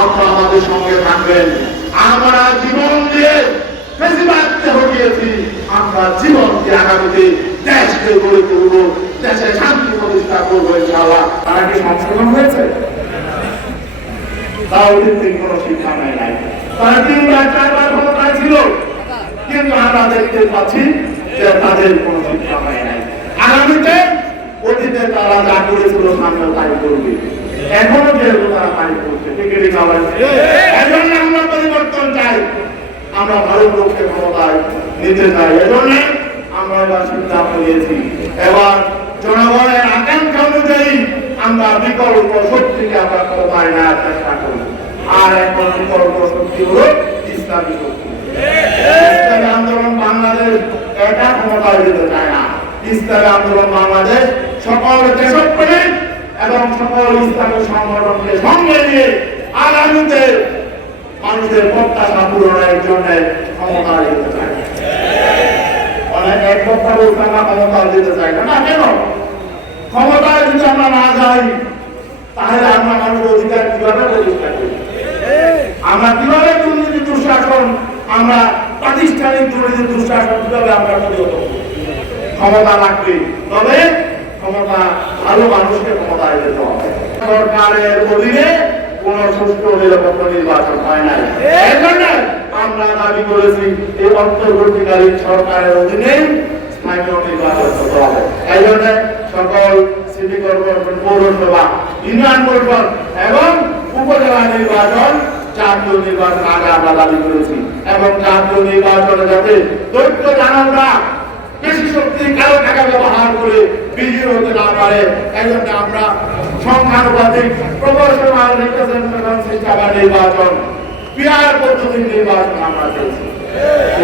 আপনারা আমাদের সঙ্গে থাকবেন। আমরা জীবন দিয়ে হটিয়েছি আমরা জীবন দিয়ে আগামীতে দেশকে গড়ে তুলব, দেশে শান্তি প্রতিষ্ঠা করব ইনশাআল্লাহ। তারা কি সংশোধন হয়েছে? তাও কিন্তু কোনো শিক্ষা নেয় নাই। তারা তিনবার চারবার ক্ষমতায় ছিল। কিন্তু আমরা দেখতে পাচ্ছি যে তাদের কোনো শিক্ষা নাই অতীতে তারা যা করেছিল সামনে তাই করবে। এখনও যেহেতু তারা তাই করছে টিকিট এজন্য আমরা পরিবর্তন চাই। আমরা ভালো ক্ষমতায় নিতে চাই। এজন্য আমরা এবার সিদ্ধান্ত নিয়েছি। এবার জনগণের আকাঙ্ক্ষা অনুযায়ী আমরা বিকল্প শক্তিকে আমরা ক্ষমতায় নেওয়ার চেষ্টা করি আর এখন বিকল্প শক্তি হলো ইসলামী শক্তি। আন্দোলন বাংলাদেশ এটা ক্ষমতায় যেতে চায় না। ইসলামী আন্দোলন বাংলাদেশ সকল দেশপ্রেমিক এবং সকল ইসলামী সংগঠনকে সঙ্গে নিয়ে আগামীতে মানুষের প্রত্যাশা পূরণের জন্য ক্ষমতা দিতে চায়। অনেক এক কথা বলতে আমরা ক্ষমতা দিতে চাই না না? কেন? ক্ষমতায় যদি আমরা না যাই, তাহলে আমরা মানুষের অধিকার কীভাবে প্রতিষ্ঠা করি? আমরা কীভাবে দুর্নীতি, দুঃশাসন, আমরা প্রাতিষ্ঠানিক দুর্নীতি, দুঃশাসন কীভাবে আমরা প্রতিহত? ক্ষমতা লাগবে। তবে ক্ষমতা ভালো মানুষকে ক্ষমতায় যেতে হবে সরকারের অধীনে কোন সুষ্ঠু নিরপেক্ষ নির্বাচন হয় নাই। আমরা দাবি করেছি, এই অন্তর্বর্তীকালীন সরকারের অধীনে স্থানীয় নির্বাচন হতে হবে। এই জন্য সকল সিটি কর্পোরেশন, পৌরসভা, ইউনিয়ন পরিষদ এবং উপজেলা নির্বাচন, জাতীয় নির্বাচন আগে আমরা দাবি করেছি। এবং জাতীয় নির্বাচনে যাতে দৈত্য জানানরা বেশি শক্তি টাকা ব্যবহার করে বিজয়ী হতে না পারে। এই জন্য আমরা সংখ্যানুপাতিক প্রফেশনাল রিপ্রেজেন্টেশন সিস্টেমের নির্বাচন পিয়ার পদ্ধতির নির্বাচন আমরা চেয়েছি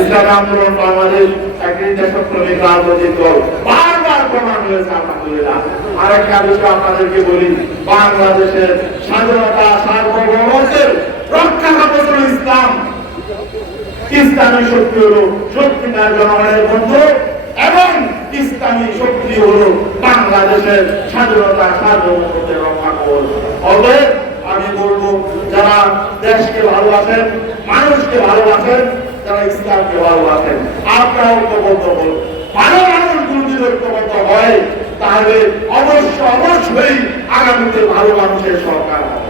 ইসলাম আন্দোলন বাংলাদেশ একটি দেশপ্রেমিক রাজনৈতিক দল। বারবার প্রমাণ হয়েছে আলহামদুলিল্লাহ। আরেকটা বিষয় আপনাদেরকে বলি, বাংলাদেশের স্বাধীনতা সার্বভৌমত্বের রক্ষা কবচ ইসলাম। ইসলামী শক্তি হলো সত্যিকার জনগণের বন্ধু। ইসলামী শক্তি হলো বাংলাদেশের স্বাধীনতা সার্বভৌমত্বের রক্ষা কবচ অতএব আমি বলব, যারা দেশকে ভালোবাসেন, মানুষকে ভালোবাসেন, যারা ইসলামকে ভালোবাসেন, আপনারা ঐক্যবদ্ধ হন। ভালো মানুষ যদি ঐক্যবদ্ধ হয়, তাহলে অবশ্য অবশ্যই আগামীতে ভালো মানুষের সরকার হবে।